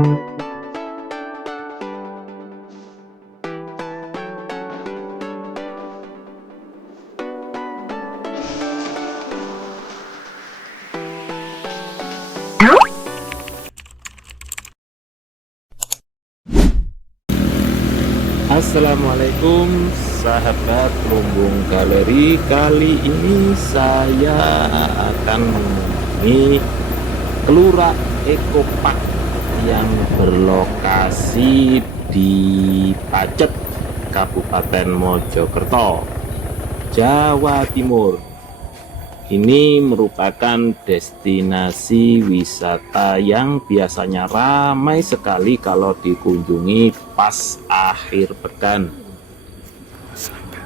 Assalamualaikum sahabat Lumbung Galeri. Kali ini saya akan mengunjungi Kelurahan Eco Park yang berlokasi di Pacet, Kabupaten Mojokerto, Jawa Timur. Ini merupakan destinasi wisata yang biasanya ramai sekali kalau dikunjungi pas akhir pekan.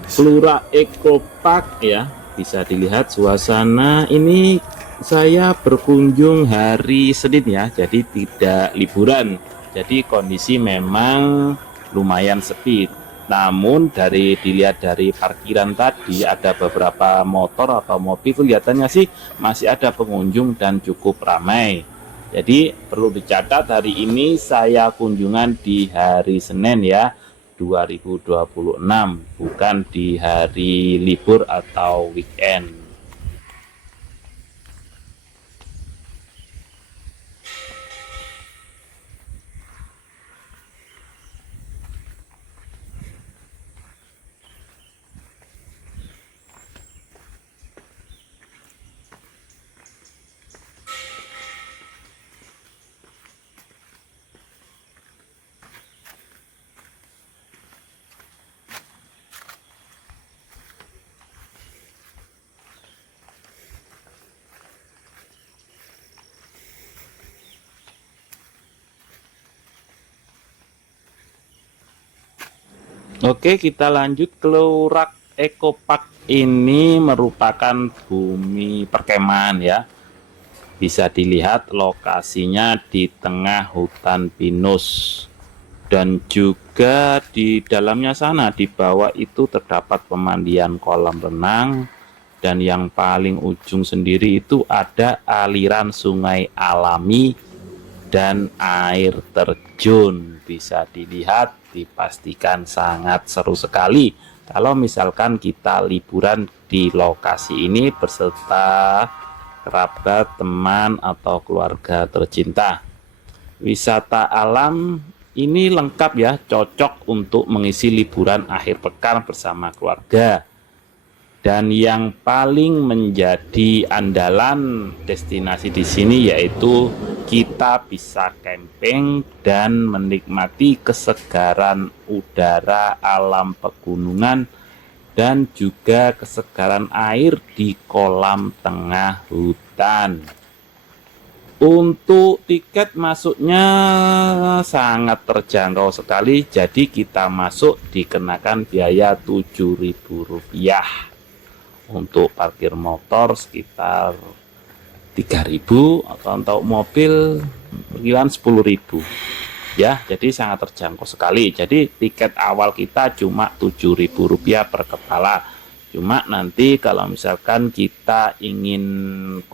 Kelurahan Eco Park ya, bisa dilihat suasana ini. Saya berkunjung hari Senin ya, jadi tidak liburan. Jadi kondisi memang lumayan sepi. Namun dilihat dari parkiran tadi ada beberapa motor atau mobil, kelihatannya sih masih ada pengunjung dan cukup ramai. Jadi perlu dicatat, hari ini saya kunjungan di hari Senin ya, 2026, bukan di hari libur atau weekend. Oke, kita lanjut. Kelurahan Eco Park ini merupakan bumi perkemahan ya. Bisa dilihat lokasinya di tengah hutan pinus, dan juga di dalamnya sana di bawah itu terdapat pemandian kolam renang, dan yang paling ujung sendiri itu ada aliran sungai alami dan air terjun. Bisa dilihat, dipastikan sangat seru sekali kalau misalkan kita liburan di lokasi ini beserta kerabat, teman, atau keluarga tercinta. Wisata alam ini lengkap ya, cocok untuk mengisi liburan akhir pekan bersama keluarga. Dan yang paling menjadi andalan destinasi di sini yaitu kita bisa camping dan menikmati kesegaran udara alam pegunungan dan juga kesegaran air di kolam tengah hutan. Untuk tiket masuknya sangat terjangkau sekali, jadi kita masuk dikenakan biaya Rp7.000. Untuk parkir motor sekitar 3.000, atau untuk mobil perkiraan 10.000 ya, jadi sangat terjangkau sekali. Jadi tiket awal kita cuma Rp7.000 per kepala. Cuma nanti kalau misalkan kita ingin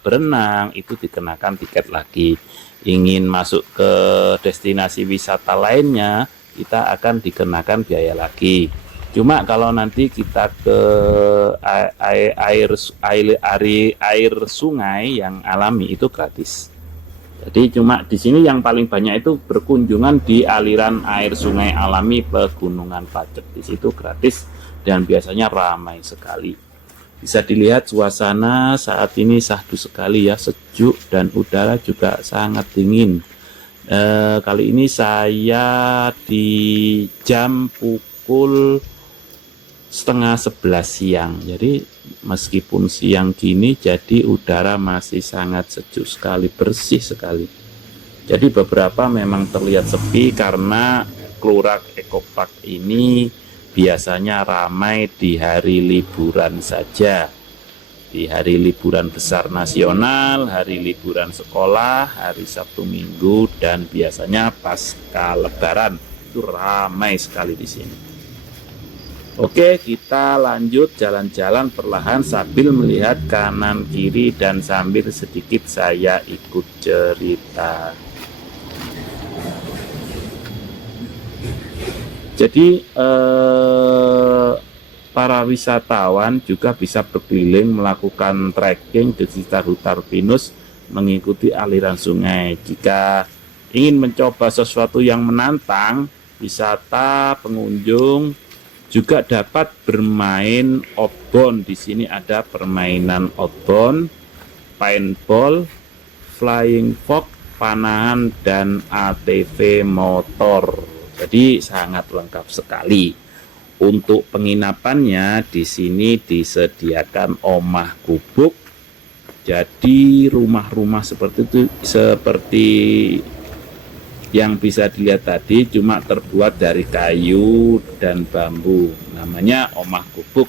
berenang itu dikenakan tiket lagi. Ingin masuk ke destinasi wisata lainnya kita akan dikenakan biaya lagi. Cuma kalau nanti kita ke air sungai yang alami itu gratis. Jadi cuma di sini yang paling banyak itu berkunjungan di aliran air sungai alami Pegunungan Pacet. Di situ gratis dan biasanya ramai sekali. Bisa dilihat suasana saat ini syahdu sekali ya, sejuk dan udara juga sangat dingin. Kali ini saya di jam pukul 10:30 siang. Jadi meskipun siang gini, jadi udara masih sangat sejuk sekali, bersih sekali. Jadi beberapa memang terlihat sepi karena Kelurahan Eco Park ini biasanya ramai di hari liburan saja. Di hari liburan besar nasional, hari liburan sekolah, hari Sabtu Minggu, dan biasanya pasca Lebaran itu ramai sekali di sini. Oke, kita lanjut jalan-jalan perlahan sambil melihat kanan kiri dan sambil sedikit saya ikut cerita. Jadi para wisatawan juga bisa berkeliling melakukan trekking di sekitar hutan pinus mengikuti aliran sungai. Jika ingin mencoba sesuatu yang menantang, wisata pengunjung juga dapat bermain outbound. Di sini ada permainan outbound, paintball, flying fox, panahan, dan ATV motor. Jadi sangat lengkap sekali. Untuk penginapannya di sini disediakan omah gubuk. Jadi rumah-rumah seperti itu, seperti yang bisa dilihat tadi, cuma terbuat dari kayu dan bambu. Namanya omah gubuk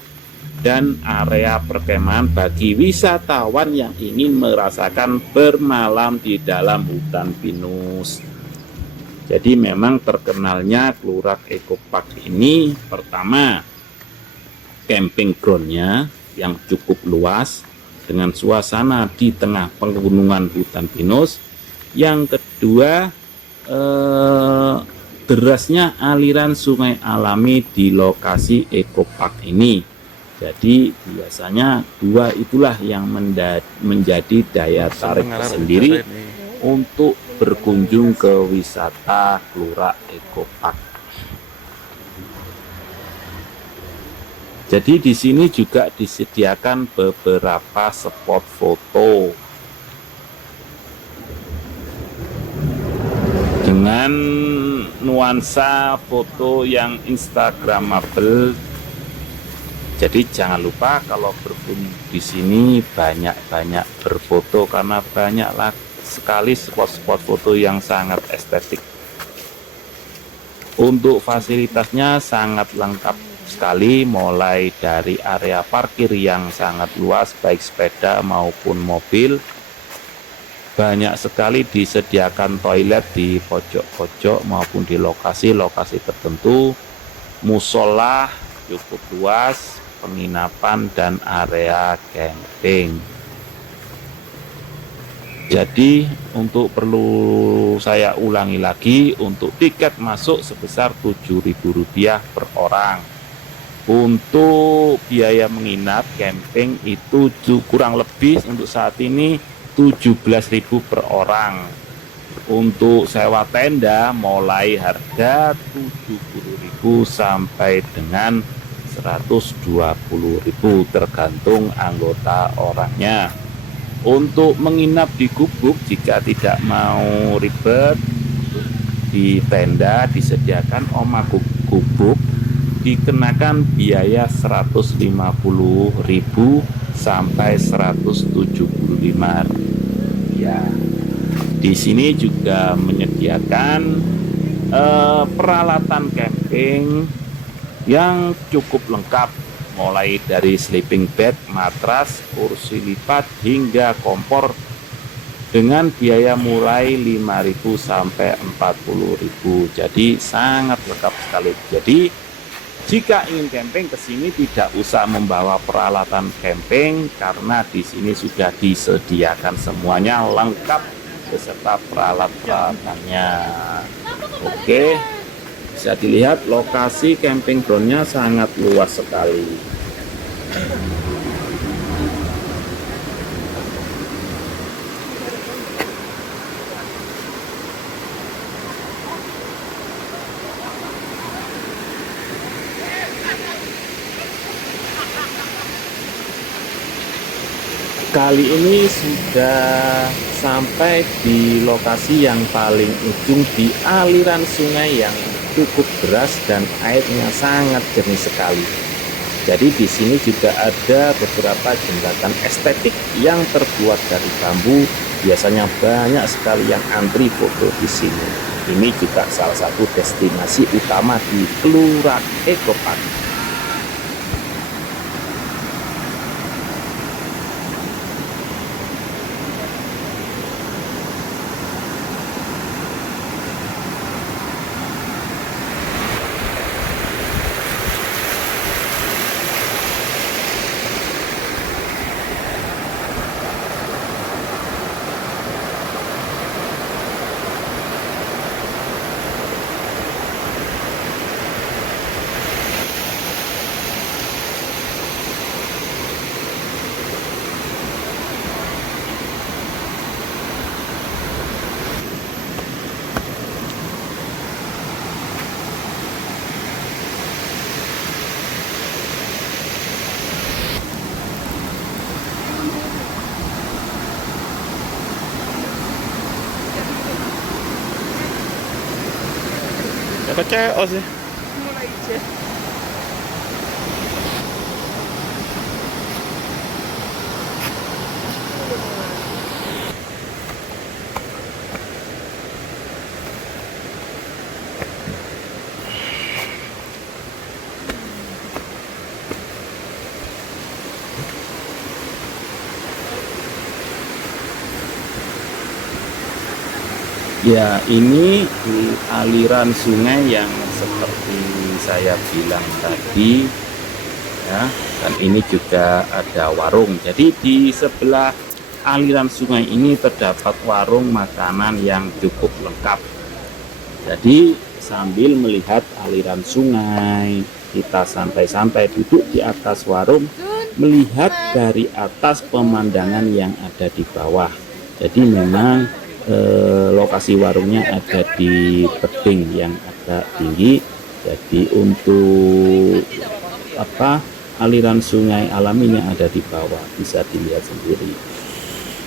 dan area perkemahan bagi wisatawan yang ingin merasakan bermalam di dalam hutan pinus. Jadi memang terkenalnya Klurak Eco Park ini, pertama camping groundnya yang cukup luas dengan suasana di tengah pegunungan hutan pinus. Yang kedua, derasnya aliran sungai alami di lokasi Eco Park ini. Jadi biasanya dua itulah yang menjadi daya tarik tersendiri untuk berkunjung ke wisata Klurak Eco Park. Jadi di sini juga disediakan beberapa spot foto dengan nuansa foto yang instagramable. Jadi jangan lupa kalau berkunjung di sini banyak-banyak berfoto karena banyaklah sekali spot-spot foto yang sangat estetik. Untuk fasilitasnya sangat lengkap sekali, mulai dari area parkir yang sangat luas baik sepeda maupun mobil. Banyak sekali disediakan toilet di pojok-pojok maupun di lokasi-lokasi tertentu. Musola cukup luas, penginapan dan area camping. Jadi untuk perlu saya ulangi lagi, untuk tiket masuk sebesar Rp7.000 per orang. Untuk biaya menginap camping itu kurang lebih untuk saat ini Rp17.000 per orang. Untuk sewa tenda mulai harga Rp70.000 sampai dengan Rp120.000 tergantung anggota orangnya. Untuk menginap di gubuk, jika tidak mau ribet, di tenda disediakan omah gubuk, dikenakan biaya Rp150.000 sampai Rp175.000. Ya. Di sini juga menyediakan peralatan camping yang cukup lengkap, mulai dari sleeping bag, matras, kursi lipat hingga kompor dengan biaya mulai Rp5.000 sampai Rp40.000. Jadi sangat lengkap sekali. Jadi jika ingin camping ke sini tidak usah membawa peralatan camping karena di sini sudah disediakan semuanya lengkap beserta peralatannya. Oke. Bisa dilihat lokasi camping groundnya sangat luas sekali. Kali ini sudah sampai di lokasi yang paling ujung di aliran sungai yang cukup deras dan airnya sangat jernih sekali. Jadi di sini juga ada beberapa jembatan estetik yang terbuat dari bambu. Biasanya banyak sekali yang antri foto di sini. Ini juga salah satu destinasi utama di Klurak Eco Park. keceos sih. Mulai aja. Ya, ini di aliran sungai yang seperti saya bilang tadi ya, dan ini juga ada warung. Jadi di sebelah aliran sungai ini terdapat warung makanan yang cukup lengkap. Jadi sambil melihat aliran sungai, kita santai-santai duduk di atas warung, melihat dari atas pemandangan yang ada di bawah. Jadi memang lokasi warungnya ada di tebing yang agak tinggi. Jadi untuk aliran sungai alaminya ada di bawah, bisa dilihat sendiri.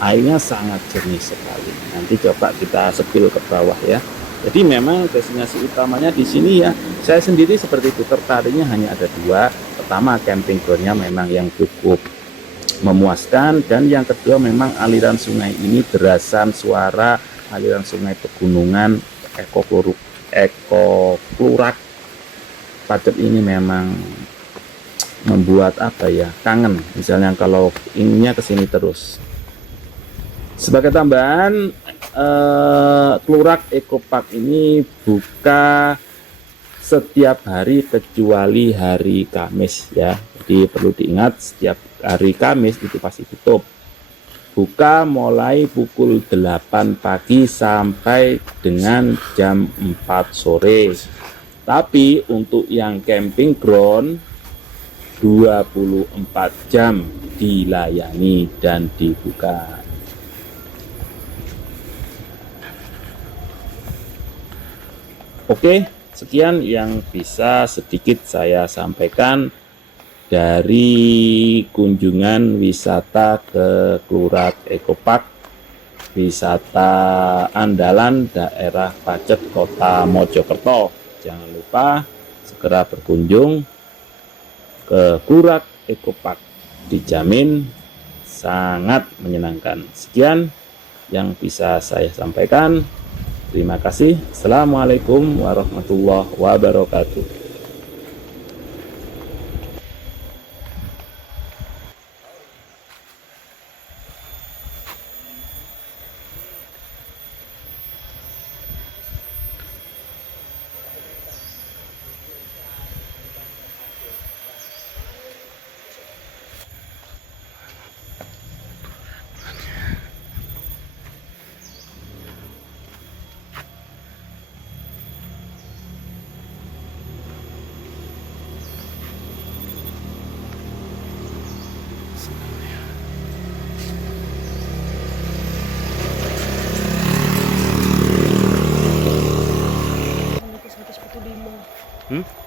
Airnya sangat jernih sekali. Nanti coba kita sepil ke bawah ya. Jadi memang destinasi utamanya di sini ya, saya sendiri seperti itu, tertariknya hanya ada dua. Pertama, camping groundnya memang yang cukup memuaskan, dan yang kedua memang aliran sungai ini, derasan suara aliran sungai pegunungan Ekoklurak Pacet ini memang membuat kangen, misalnya kalau inginnya kesini terus. Sebagai tambahan, Klurak Eco Park ini buka setiap hari kecuali hari Kamis ya. Jadi perlu diingat, setiap hari Kamis itu pasti tutup. Buka mulai pukul 8 pagi sampai dengan jam 4 sore. Tapi untuk yang camping ground 24 jam dilayani dan dibuka. Oke, sekian yang bisa sedikit saya sampaikan dari kunjungan wisata ke Klurak Eco Park, wisata andalan daerah Pacet, Kota Mojokerto. Jangan lupa segera berkunjung ke Klurak Eco Park, dijamin sangat menyenangkan. Sekian yang bisa saya sampaikan. Terima kasih. Assalamualaikum warahmatullahi wabarakatuh.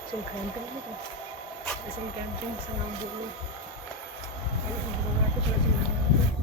Sing camping itu, sing camping 90. Kalau 90 aku cuma 90.